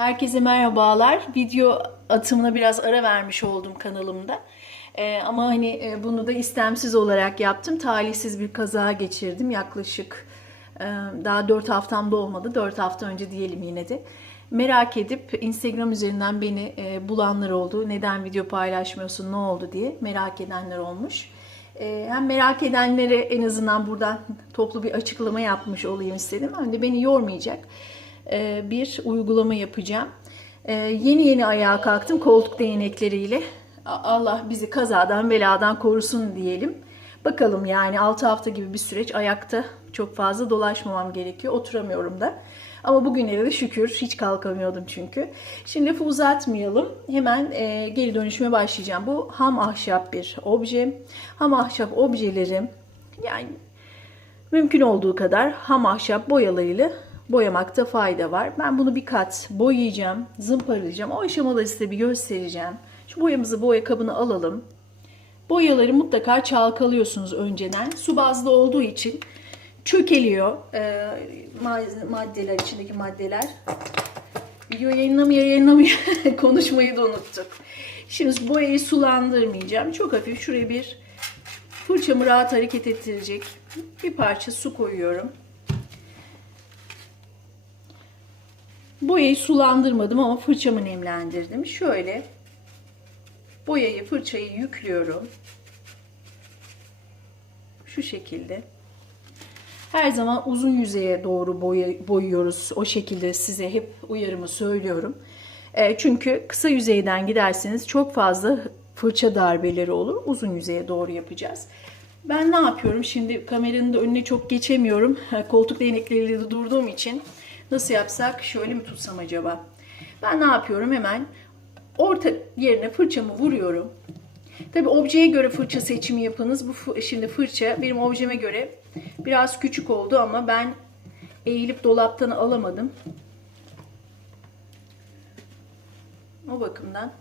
Herkese merhabalar. Video atımına biraz ara vermiş oldum kanalımda. Ee, ama hani e, bunu da istemsiz olarak yaptım. Talihsiz bir kaza geçirdim. Yaklaşık e, daha 4 haftamda olmadı. 4 hafta önce diyelim yine de. Merak edip Instagram üzerinden beni e, bulanlar oldu. Neden video paylaşmıyorsun, ne oldu diye merak edenler olmuş. E, hem merak edenlere en azından buradan toplu bir açıklama yapmış olayım istedim. Hem de beni yormayacak bir uygulama yapacağım. E, Yeni yeni ayağa kalktım koltuk değnekleriyle. Allah bizi kazadan beladan korusun diyelim. Bakalım yani 6 hafta gibi bir süreç ayakta çok fazla dolaşmamam gerekiyor. Oturamıyorum da. Ama bugünlere de şükür hiç kalkamıyordum çünkü. Şimdi lafı uzatmayalım. Hemen e, geri dönüşüme başlayacağım. Bu ham ahşap bir obje. Ham ahşap objeleri yani Mümkün olduğu kadar ham ahşap boyalarıyla boyamakta fayda var. Ben bunu bir kat boyayacağım, zımparalayacağım. O aşamada size bir göstereceğim. Şu boyamızı boya kabına alalım. Boyaları mutlaka çalkalıyorsunuz önceden. Su bazlı olduğu için çökeliyor e, ma- maddeler, içindeki maddeler. Video yayınlamaya yayınlamaya konuşmayı da unuttuk. Şimdi boyayı sulandırmayacağım. Çok hafif şuraya bir fırçamı rahat hareket ettirecek bir parça su koyuyorum. Boyayı sulandırmadım ama fırçamı nemlendirdim. Şöyle boyayı fırçayı yüklüyorum. Şu şekilde. Her zaman uzun yüzeye doğru boya, boyuyoruz. O şekilde size hep uyarımı söylüyorum. E, çünkü kısa yüzeyden giderseniz çok fazla fırça darbeleri olur. Uzun yüzeye doğru yapacağız. Ben ne yapıyorum? Şimdi kameranın da önüne çok geçemiyorum. Koltuk değnekleriyle de durduğum için nasıl yapsak? Şöyle mi tutsam acaba? Ben ne yapıyorum? Hemen orta yerine fırçamı vuruyorum. Tabi objeye göre fırça seçimi yapınız. Bu şimdi fırça benim objeme göre biraz küçük oldu ama ben eğilip dolaptan alamadım. O bakımdan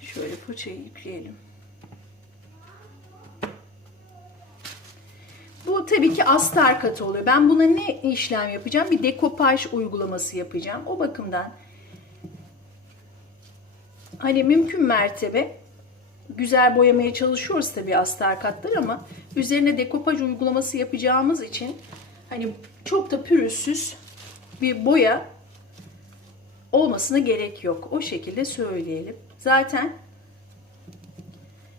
şöyle fırçayı yükleyelim. Bu tabii ki astar katı oluyor. Ben buna ne işlem yapacağım? Bir dekopaj uygulaması yapacağım. O bakımdan hani mümkün mertebe güzel boyamaya çalışıyoruz tabii astar katlar ama üzerine dekopaj uygulaması yapacağımız için hani çok da pürüzsüz bir boya olmasına gerek yok. O şekilde söyleyelim. Zaten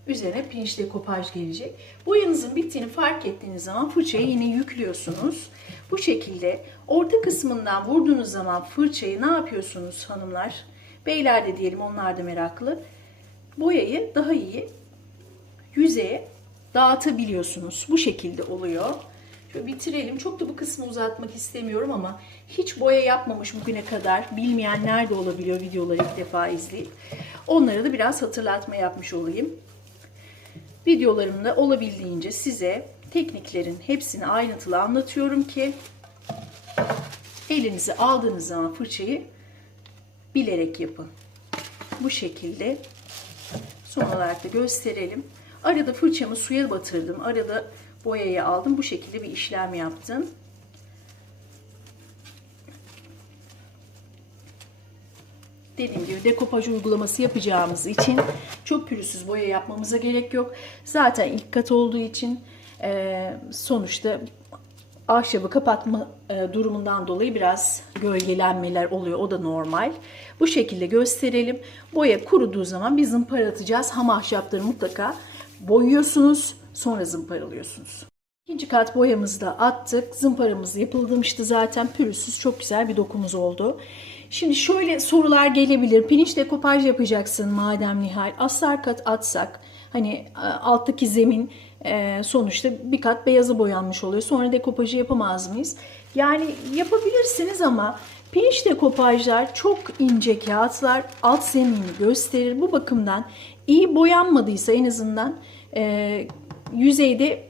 üzerine pirinç dekopaj gelecek. Boyanızın bittiğini fark ettiğiniz zaman fırçayı yine yüklüyorsunuz. Bu şekilde orta kısmından vurduğunuz zaman fırçayı ne yapıyorsunuz hanımlar? Beyler de diyelim onlar da meraklı. Boyayı daha iyi yüzeye dağıtabiliyorsunuz. Bu şekilde oluyor. Şöyle bitirelim. Çok da bu kısmı uzatmak istemiyorum ama hiç boya yapmamış bugüne kadar bilmeyenler de olabiliyor videoları ilk defa izleyip. Onlara da biraz hatırlatma yapmış olayım. Videolarımda olabildiğince size tekniklerin hepsini ayrıntılı anlatıyorum ki elinize aldığınız zaman fırçayı bilerek yapın. Bu şekilde son olarak da gösterelim. Arada fırçamı suya batırdım. Arada boyayı aldım. Bu şekilde bir işlem yaptım. Dediğim gibi dekopaj uygulaması yapacağımız için çok pürüzsüz boya yapmamıza gerek yok. Zaten ilk kat olduğu için e, sonuçta ahşabı kapatma e, durumundan dolayı biraz gölgelenmeler oluyor. O da normal. Bu şekilde gösterelim. Boya kuruduğu zaman bir zımparatacağız. Ham ahşapları mutlaka boyuyorsunuz. Sonra zımparalıyorsunuz. İkinci kat boyamızı da attık. Zımparamız yapılmıştı zaten. Pürüzsüz çok güzel bir dokumuz oldu. Şimdi şöyle sorular gelebilir. Pirinç dekopaj yapacaksın madem Nihal. Astar kat atsak hani e, alttaki zemin e, sonuçta bir kat beyazı boyanmış oluyor. Sonra dekopajı yapamaz mıyız? Yani yapabilirsiniz ama pirinç dekopajlar çok ince kağıtlar alt zemini gösterir. Bu bakımdan iyi boyanmadıysa en azından e, yüzeyde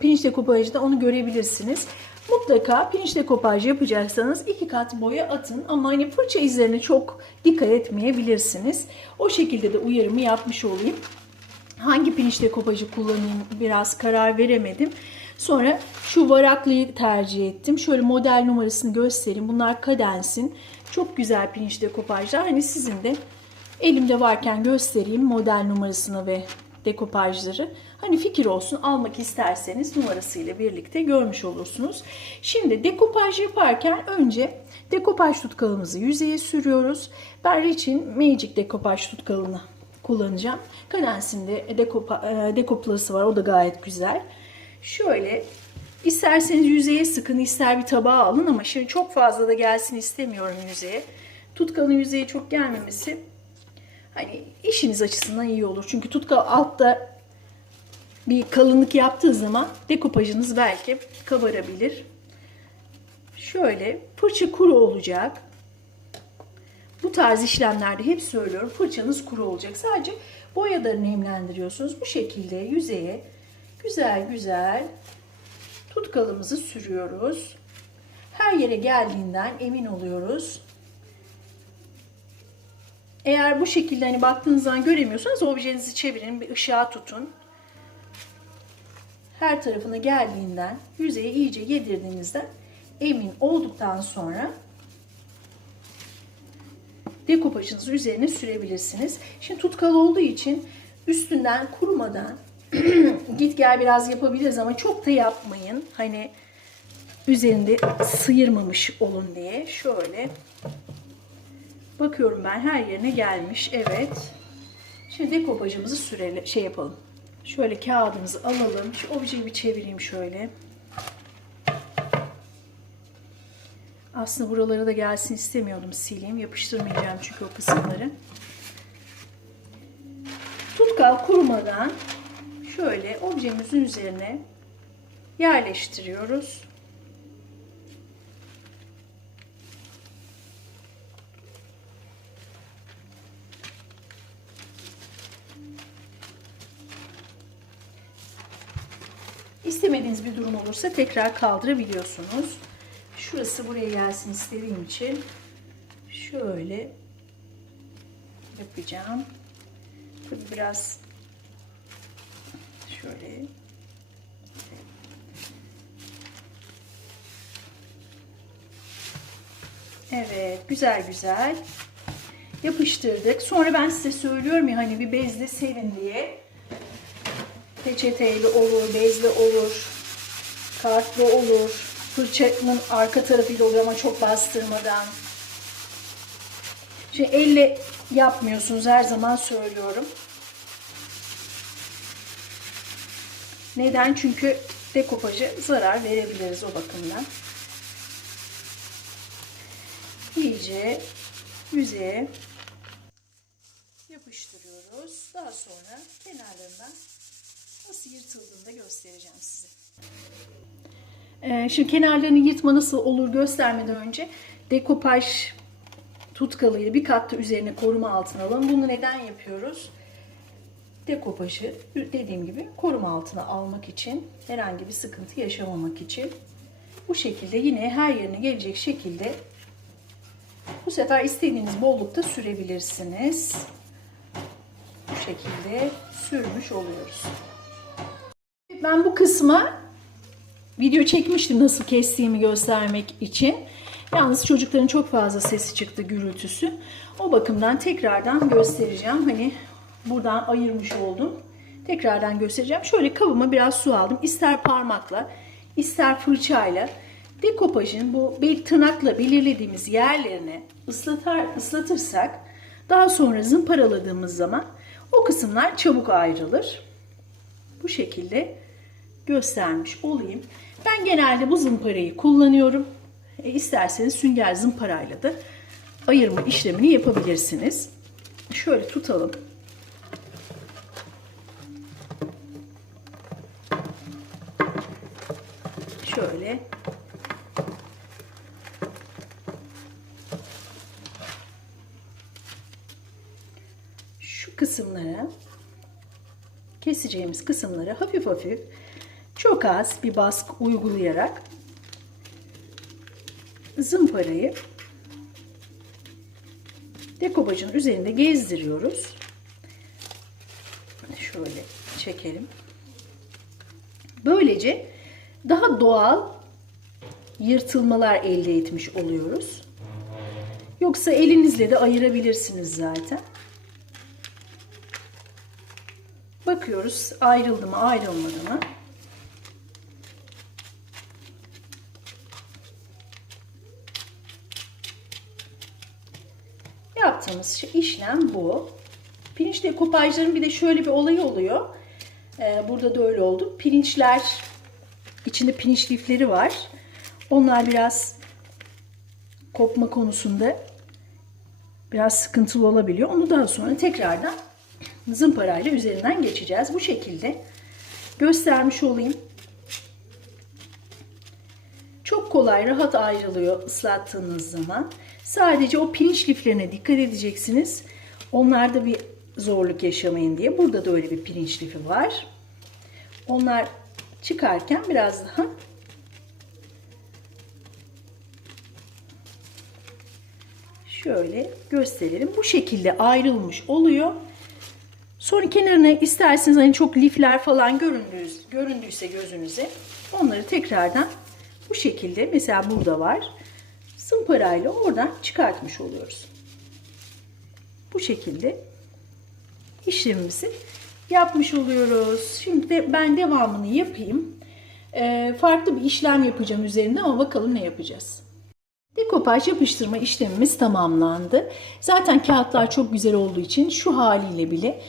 pirinç dekopajda onu görebilirsiniz. Mutlaka pirinç dekopaj yapacaksanız iki kat boya atın ama hani fırça izlerine çok dikkat etmeyebilirsiniz. O şekilde de uyarımı yapmış olayım. hangi pirinç dekopajı kullanayım biraz karar veremedim. Sonra şu varaklıyı tercih ettim. Şöyle model numarasını göstereyim. Bunlar Kadens'in çok güzel pirinç dekopajlar. Hani sizin de elimde varken göstereyim model numarasını ve dekopajları. Hani fikir olsun almak isterseniz numarasıyla birlikte görmüş olursunuz. Şimdi dekopaj yaparken önce dekopaj tutkalımızı yüzeye sürüyoruz. Ben Rich'in Magic dekopaj tutkalını kullanacağım. Cadenz'in de dekopa, e, dekoplası var. O da gayet güzel. Şöyle isterseniz yüzeye sıkın, ister bir tabağa alın ama şimdi çok fazla da gelsin istemiyorum yüzeye. Tutkalın yüzeye çok gelmemesi hani işiniz açısından iyi olur. Çünkü tutkal altta bir kalınlık yaptığı zaman dekopajınız belki kabarabilir. Şöyle fırça kuru olacak. Bu tarz işlemlerde hep söylüyorum fırçanız kuru olacak. Sadece boyadan nemlendiriyorsunuz. Bu şekilde yüzeye güzel güzel tutkalımızı sürüyoruz. Her yere geldiğinden emin oluyoruz. Eğer bu şekilde hani baktığınız zaman göremiyorsanız objenizi çevirin, bir ışığa tutun. Her tarafına geldiğinden, yüzeye iyice yedirdiğinizden emin olduktan sonra dekopajınızı üzerine sürebilirsiniz. Şimdi tutkal olduğu için üstünden kurumadan git gel biraz yapabiliriz ama çok da yapmayın. Hani üzerinde sıyırmamış olun diye şöyle bakıyorum ben her yerine gelmiş. Evet. Şimdi dekopajımızı sürelim, şey yapalım. Şöyle kağıdımızı alalım. Şu objeyi bir çevireyim şöyle. Aslında buraları da gelsin istemiyordum sileyim. Yapıştırmayacağım çünkü o kısımları. Tutkal kurumadan şöyle objemizin üzerine yerleştiriyoruz. İstemediğiniz bir durum olursa tekrar kaldırabiliyorsunuz. Şurası buraya gelsin istediğim için şöyle yapacağım. Tabii biraz şöyle Evet, güzel güzel yapıştırdık. Sonra ben size söylüyorum ya hani bir bezle serin diye. Peçeteyle olur, bezle olur, kartlı olur, fırçanın arka tarafıyla olur ama çok bastırmadan. Şimdi elle yapmıyorsunuz her zaman söylüyorum. Neden? Çünkü dekopajı zarar verebiliriz o bakımdan. İyice yüzeye yapıştırıyoruz. Daha sonra kenarlarından nasıl yırtıldığını da göstereceğim size. Ee, şimdi kenarlarını yırtma nasıl olur göstermeden önce dekopaj tutkalıyla bir kat da üzerine koruma altına alalım. Bunu neden yapıyoruz? Dekopajı dediğim gibi koruma altına almak için, herhangi bir sıkıntı yaşamamak için bu şekilde yine her yerine gelecek şekilde bu sefer istediğiniz bollukta sürebilirsiniz. Bu şekilde sürmüş oluyoruz. Ben bu kısma video çekmiştim nasıl kestiğimi göstermek için. Yalnız çocukların çok fazla sesi çıktı, gürültüsü. O bakımdan tekrardan göstereceğim. Hani buradan ayırmış oldum. Tekrardan göstereceğim. Şöyle kabıma biraz su aldım. İster parmakla, ister fırçayla dekopajın bu bel tırnakla belirlediğimiz yerlerine ıslatar, ıslatırsak daha sonra zımparaladığımız zaman o kısımlar çabuk ayrılır. Bu şekilde göstermiş olayım. Ben genelde bu zımparayı kullanıyorum. E, isterseniz sünger zımparayla da ayırma işlemini yapabilirsiniz. Şöyle tutalım. Şöyle şu kısımlara keseceğimiz kısımlara hafif hafif çok az bir baskı uygulayarak zımparayı dekopajın üzerinde gezdiriyoruz. şöyle çekelim. Böylece daha doğal yırtılmalar elde etmiş oluyoruz. Yoksa elinizle de ayırabilirsiniz zaten. Bakıyoruz ayrıldı mı ayrılmadı mı. Yaptığımız şey- işlem bu. Pirinç dekopajların bir de şöyle bir olayı oluyor. Ee, burada da öyle oldu. Pirinçler içinde pirinç lifleri var. Onlar biraz kopma konusunda biraz sıkıntılı olabiliyor. Onu daha sonra tekrardan zımparayla üzerinden geçeceğiz. Bu şekilde göstermiş olayım. Çok kolay, rahat ayrılıyor ıslattığınız zaman. Sadece o pirinç liflerine dikkat edeceksiniz. Onlarda bir zorluk yaşamayın diye. Burada da öyle bir pirinç lifi var. Onlar çıkarken biraz daha şöyle gösterelim. Bu şekilde ayrılmış oluyor. Sonra kenarına isterseniz hani çok lifler falan göründüyse, göründüyse gözünüze onları tekrardan bu şekilde mesela burada var. Zımparayla oradan çıkartmış oluyoruz. Bu şekilde işlemimizi yapmış oluyoruz. Şimdi de ben devamını yapayım. Ee, farklı bir işlem yapacağım üzerinde ama bakalım ne yapacağız. Dekopaj yapıştırma işlemimiz tamamlandı. Zaten kağıtlar çok güzel olduğu için şu haliyle bile e,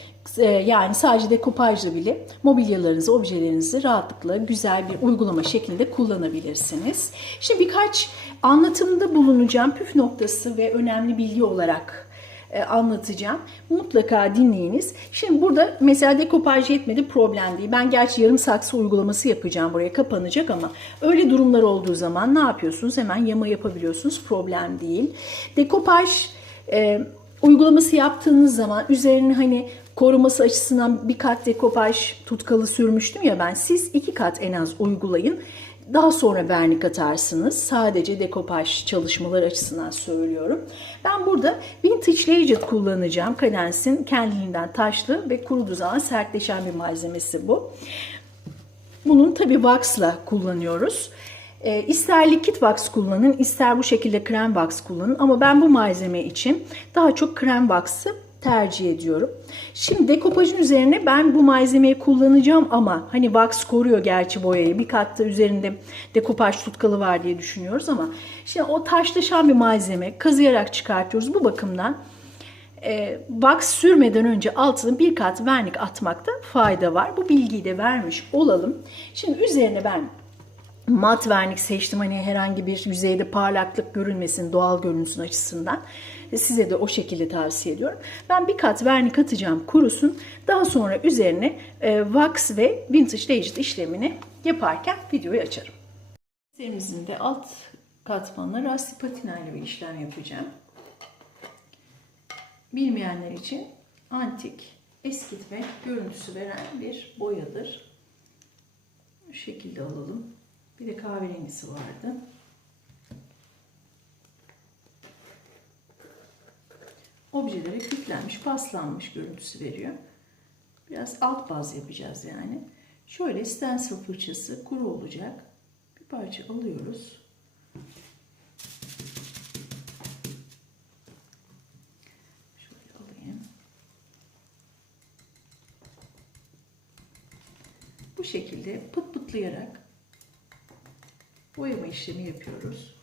yani sadece dekopajla bile mobilyalarınızı, objelerinizi rahatlıkla güzel bir uygulama şeklinde kullanabilirsiniz. Şimdi birkaç anlatımda bulunacağım püf noktası ve önemli bilgi olarak e, anlatacağım. Mutlaka dinleyiniz. Şimdi burada mesela dekopaj yetmedi problem değil. Ben gerçi yarım saksı uygulaması yapacağım buraya kapanacak ama öyle durumlar olduğu zaman ne yapıyorsunuz? Hemen yama yapabiliyorsunuz. Problem değil. Dekopaj e, uygulaması yaptığınız zaman üzerine hani koruması açısından bir kat dekopaj tutkalı sürmüştüm ya ben. Siz iki kat en az uygulayın. Daha sonra vernik atarsınız. Sadece dekopaj çalışmaları açısından söylüyorum. Ben burada Vintage Legend kullanacağım. Cadenz'in kendiliğinden taşlı ve kuruduğu zaman sertleşen bir malzemesi bu. Bunun tabi wax'la kullanıyoruz. E, ister likit wax kullanın, ister bu şekilde krem wax kullanın. Ama ben bu malzeme için daha çok krem wax'ı tercih ediyorum. Şimdi dekopajın üzerine ben bu malzemeyi kullanacağım ama hani wax koruyor gerçi boyayı. Bir katta üzerinde dekopaj tutkalı var diye düşünüyoruz ama şimdi o taşlaşan bir malzeme kazıyarak çıkartıyoruz. Bu bakımdan e, wax sürmeden önce altına bir kat vernik atmakta fayda var. Bu bilgiyi de vermiş olalım. Şimdi üzerine ben mat vernik seçtim. Hani herhangi bir yüzeyde parlaklık görünmesin, doğal görünsün açısından. Size de o şekilde tavsiye ediyorum. Ben bir kat vernik atacağım kurusun. Daha sonra üzerine e, wax ve vintage legend işlemini yaparken videoyu açarım. Üzerimizin de alt katmanına rasti patina ile bir işlem yapacağım. Bilmeyenler için antik, eskitme görüntüsü veren bir boyadır. Bu şekilde alalım. Bir de kahverengisi vardı. Objelere küflenmiş, paslanmış görüntüsü veriyor. Biraz alt baz yapacağız yani. Şöyle stencil fırçası kuru olacak. Bir parça alıyoruz. Bu şekilde pıt pıtlayarak boyama işlemi yapıyoruz.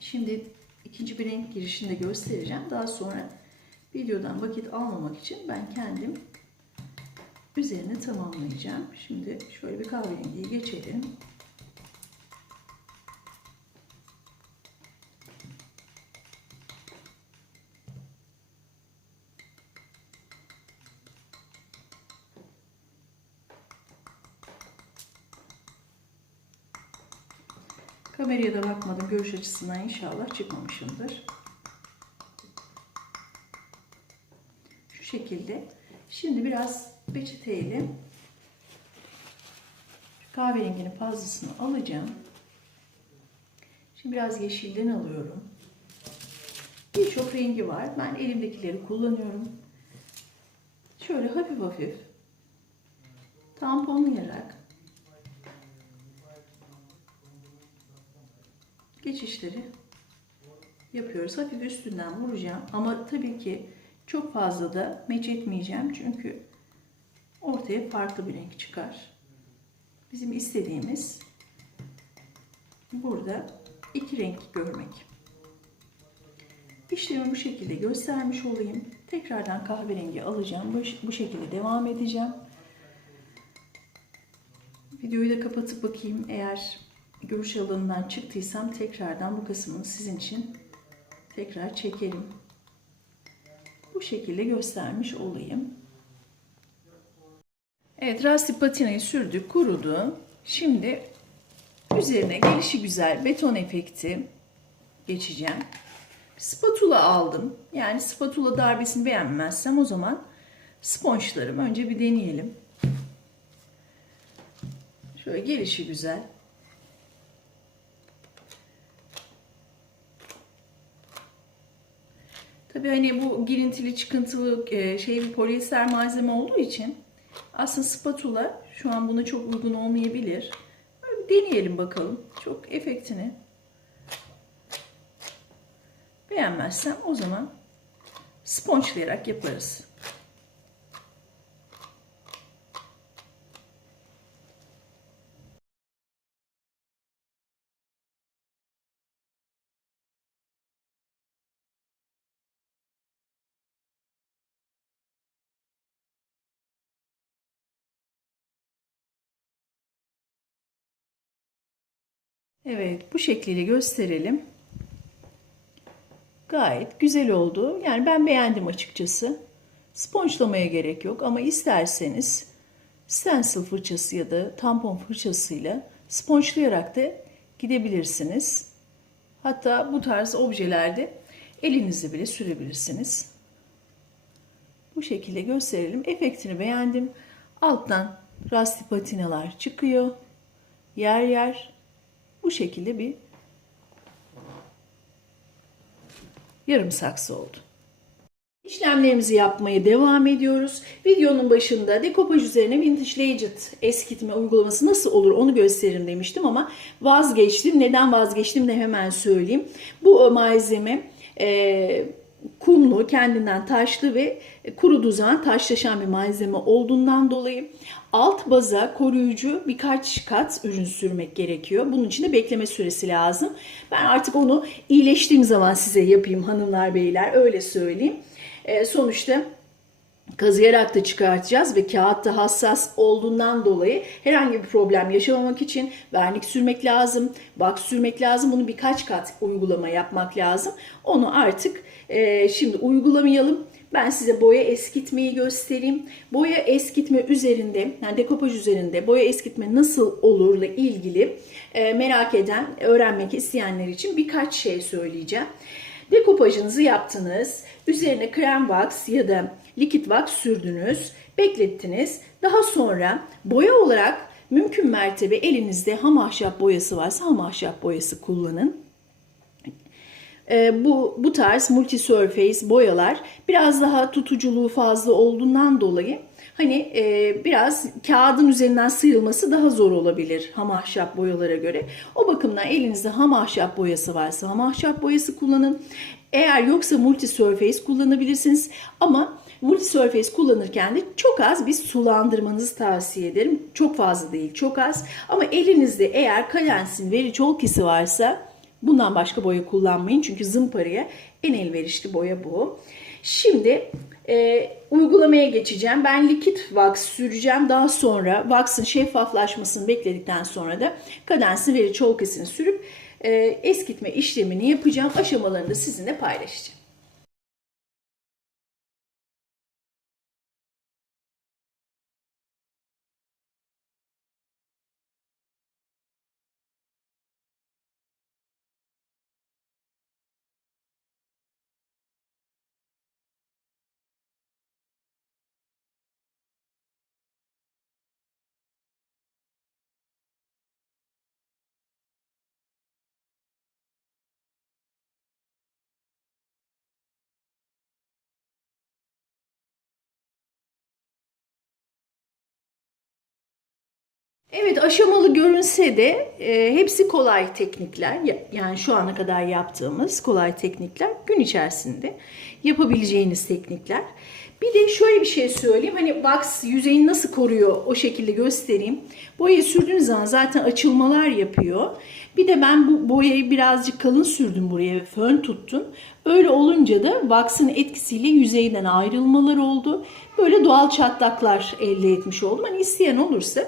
Şimdi ikinci bir renk girişini de göstereceğim. Daha sonra videodan vakit almamak için ben kendim üzerine tamamlayacağım. Şimdi şöyle bir kahverengiye geçelim. Kameraya da Görüş açısından inşallah çıkmamışımdır. Şu şekilde. Şimdi biraz peçeteyle kahverenginin fazlasını alacağım. Şimdi biraz yeşilden alıyorum. Birçok rengi var. Ben elimdekileri kullanıyorum. Şöyle hafif hafif tamponlayarak geçişleri yapıyoruz. Hafif üstünden vuracağım ama tabii ki çok fazla da meç etmeyeceğim çünkü ortaya farklı bir renk çıkar. Bizim istediğimiz burada iki renk görmek. İşlemi bu şekilde göstermiş olayım. Tekrardan kahverengi alacağım. Bu, bu şekilde devam edeceğim. Videoyu da kapatıp bakayım. Eğer görüş alanından çıktıysam tekrardan bu kısmını sizin için tekrar çekelim. Bu şekilde göstermiş olayım. Evet, Rasti patinayı sürdük, kurudu. Şimdi üzerine gelişi güzel beton efekti geçeceğim. Spatula aldım. Yani spatula darbesini beğenmezsem o zaman sponçlarım. Önce bir deneyelim. Şöyle gelişi güzel. Tabii hani bu girintili çıkıntılı e, şey bir polyester malzeme olduğu için aslında spatula şu an buna çok uygun olmayabilir. Böyle deneyelim bakalım. Çok efektini beğenmezsem o zaman sponçlayarak yaparız. Evet, bu şekliyle gösterelim. Gayet güzel oldu. Yani ben beğendim açıkçası. Sponçlamaya gerek yok ama isterseniz stencil fırçası ya da tampon fırçasıyla sponçlayarak da gidebilirsiniz. Hatta bu tarz objelerde elinizi bile sürebilirsiniz. Bu şekilde gösterelim. Efektini beğendim. Alttan rasti patinalar çıkıyor. Yer yer bu şekilde bir yarım saksı oldu. İşlemlerimizi yapmaya devam ediyoruz. Videonun başında dekopaj üzerine Vintage Legend eskitme uygulaması nasıl olur onu gösteririm demiştim ama vazgeçtim. Neden vazgeçtim de hemen söyleyeyim. Bu malzeme e, kumlu, kendinden taşlı ve kuruduğu zaman taşlaşan bir malzeme olduğundan dolayı alt baza koruyucu birkaç kat ürün sürmek gerekiyor. Bunun için de bekleme süresi lazım. Ben artık onu iyileştiğim zaman size yapayım hanımlar beyler öyle söyleyeyim. E, sonuçta kazıyarak da çıkartacağız ve kağıt da hassas olduğundan dolayı herhangi bir problem yaşamamak için vernik sürmek lazım, bak sürmek lazım. Bunu birkaç kat uygulama yapmak lazım. Onu artık e, şimdi uygulamayalım. Ben size boya eskitmeyi göstereyim. Boya eskitme üzerinde, yani dekopaj üzerinde boya eskitme nasıl olurla ilgili e, merak eden, öğrenmek isteyenler için birkaç şey söyleyeceğim. Dekopajınızı yaptınız. Üzerine krem wax ya da likit wax sürdünüz. Beklettiniz. Daha sonra boya olarak mümkün mertebe elinizde ham ahşap boyası varsa ham ahşap boyası kullanın. E, bu, bu tarz multi surface boyalar biraz daha tutuculuğu fazla olduğundan dolayı hani e, biraz kağıdın üzerinden sıyrılması daha zor olabilir ham ahşap boyalara göre. O bakımdan elinizde ham ahşap boyası varsa ham ahşap boyası kullanın. Eğer yoksa multi surface kullanabilirsiniz ama multi surface kullanırken de çok az bir sulandırmanızı tavsiye ederim. Çok fazla değil, çok az. Ama elinizde eğer kalensin veri chalkisi varsa bundan başka boya kullanmayın. Çünkü zımparaya en elverişli boya bu. Şimdi e, uygulamaya geçeceğim. Ben likit wax süreceğim. Daha sonra wax'ın şeffaflaşmasını bekledikten sonra da kadensin veri chalkisini sürüp e, eskitme işlemini yapacağım. Aşamalarını da sizinle paylaşacağım. Evet aşamalı görünse de e, hepsi kolay teknikler. Ya- Yani şu ana kadar yaptığımız kolay teknikler gün içerisinde yapabileceğiniz teknikler. Bir de şöyle bir şey söyleyeyim. Hani wax yüzeyini nasıl koruyor o şekilde göstereyim. Boyayı sürdüğünüz zaman zaten açılmalar yapıyor. Bir de ben bu boyayı birazcık kalın sürdüm buraya ve fön tuttum. Öyle olunca da wax'ın etkisiyle yüzeyden ayrılmalar oldu. Böyle doğal çatlaklar elde etmiş oldum. Hani isteyen olursa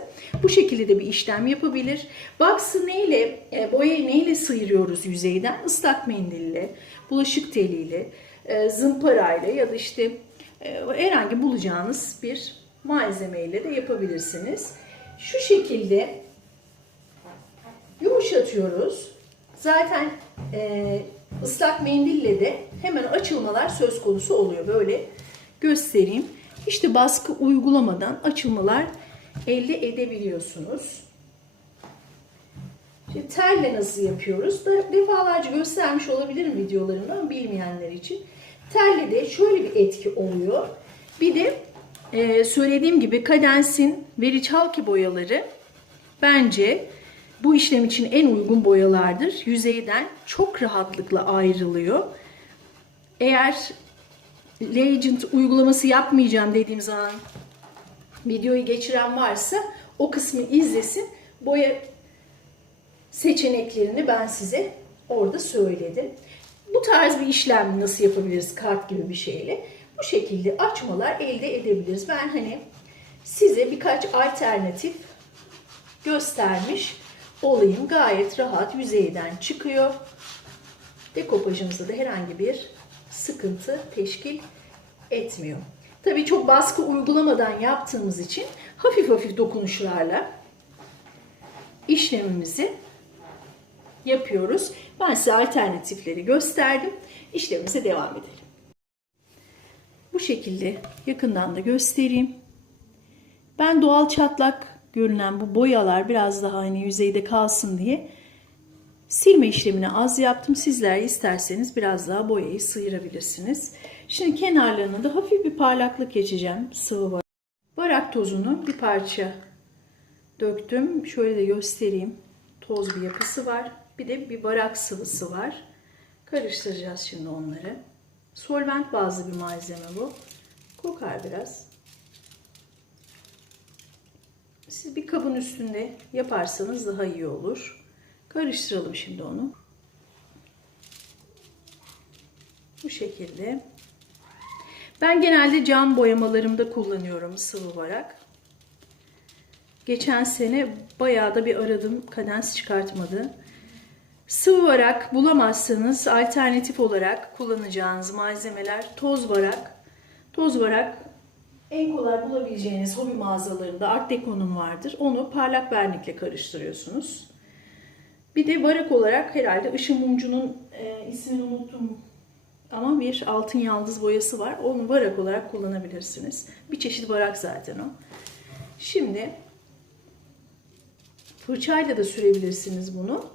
bu şekilde de bir işlem yapabilir. Wax'ı neyle, e, boyayı neyle sıyırıyoruz yüzeyden? Islak mendille, bulaşık teliyle, e, zımparayla ya da işte e, herhangi bulacağınız bir malzemeyle de yapabilirsiniz. Şu şekilde yumuşatıyoruz. Zaten e, ıslak mendille de hemen açılmalar söz konusu oluyor. Böyle göstereyim. İşte baskı uygulamadan açılmalar elde edebiliyorsunuz. Şimdi telle nasıl yapıyoruz? Da defalarca göstermiş olabilirim videolarımda ama bilmeyenler için. Telle de şöyle bir etki oluyor. Bir de e, söylediğim gibi kadensin ve Richalki boyaları bence bu işlem için en uygun boyalardır. Yüzeyden çok rahatlıkla ayrılıyor. Eğer Legend uygulaması yapmayacağım dediğim zaman videoyu geçiren varsa o kısmı izlesin. Boya seçeneklerini ben size orada söyledim. Bu tarz bir işlem nasıl yapabiliriz kart gibi bir şeyle? Bu şekilde açmalar elde edebiliriz. Ben hani size birkaç alternatif göstermiş olayım. Gayet rahat yüzeyden çıkıyor. Dekopajımızda da herhangi bir sıkıntı teşkil etmiyor. Tabii çok baskı uygulamadan yaptığımız için hafif hafif dokunuşlarla işlemimizi yapıyoruz. Ben size alternatifleri gösterdim. İşlemimize devam edelim. Bu şekilde yakından da göstereyim. Ben doğal çatlak görünen bu boyalar biraz daha hani yüzeyde kalsın diye silme işlemini az yaptım. Sizler isterseniz biraz daha boyayı sıyırabilirsiniz. Şimdi kenarlarına da hafif bir parlaklık geçeceğim sıvı var. Barak tozunu bir parça döktüm. Şöyle de göstereyim. Toz bir yapısı var. Bir de bir barak sıvısı var. Karıştıracağız şimdi onları. Solvent bazlı bir malzeme bu. Kokar biraz. Siz bir kabın üstünde yaparsanız daha iyi olur. Karıştıralım şimdi onu. Bu şekilde. Ben genelde cam boyamalarımda kullanıyorum sıvı olarak. Geçen sene bayağı da bir aradım. Kadens çıkartmadı. Sıvı varak bulamazsanız alternatif olarak kullanacağınız malzemeler toz varak. Toz varak en kolay bulabileceğiniz hobi mağazalarında Art Deco'nun vardır. Onu parlak vernikle karıştırıyorsunuz. Bir de varak olarak herhalde Işın Mumcu'nun e, ismini unuttum ama bir altın yaldız boyası var. Onu varak olarak kullanabilirsiniz. Bir çeşit varak zaten o. Şimdi fırçayla da sürebilirsiniz bunu.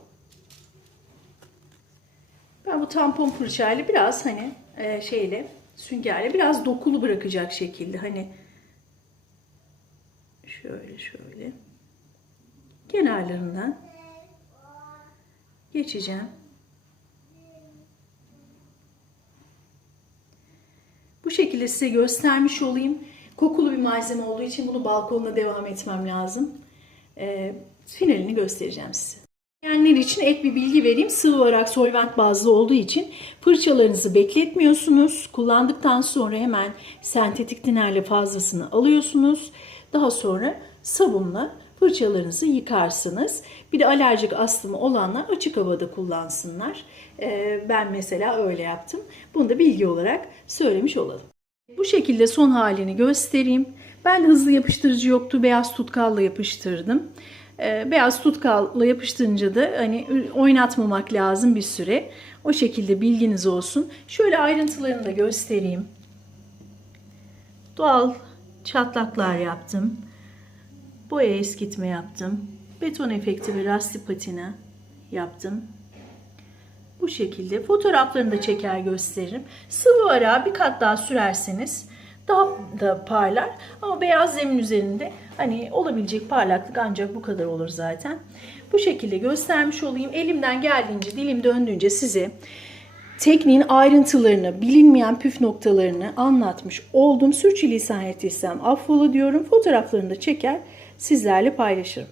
Ben bu tampon fırçayla biraz hani e, şeyle süngerle biraz dokulu bırakacak şekilde hani şöyle şöyle kenarlarından geçeceğim. Bu şekilde size göstermiş olayım. Kokulu bir malzeme olduğu için bunu balkonda devam etmem lazım. E, finalini göstereceğim size. Yiyenler için ek bir bilgi vereyim. Sıvı olarak solvent bazlı olduğu için fırçalarınızı bekletmiyorsunuz. Kullandıktan sonra hemen sentetik tinerle fazlasını alıyorsunuz. Daha sonra sabunla fırçalarınızı yıkarsınız. Bir de alerjik astımı olanlar açık havada kullansınlar. Ee, ben mesela öyle yaptım. Bunu da bilgi olarak söylemiş olalım. Bu şekilde son halini göstereyim. Ben hızlı yapıştırıcı yoktu. Beyaz tutkalla yapıştırdım. Ee, beyaz tutkalla yapıştırınca da hani oynatmamak lazım bir süre. O şekilde bilginiz olsun. Şöyle ayrıntılarını da göstereyim. Doğal çatlaklar yaptım. Boya eskitme yaptım. Beton efekti ve rasti patina yaptım. Bu şekilde fotoğraflarını da çeker gösteririm. Sıvı ara bir kat daha sürerseniz daha da parlar. Ama beyaz zemin üzerinde hani olabilecek parlaklık ancak bu kadar olur zaten. Bu şekilde göstermiş olayım. Elimden geldiğince, dilim döndüğünce size tekniğin ayrıntılarını, bilinmeyen püf noktalarını anlatmış oldum. Sürçülisan ettiysem affola diyorum. Fotoğraflarını da çeker sizlerle paylaşırım.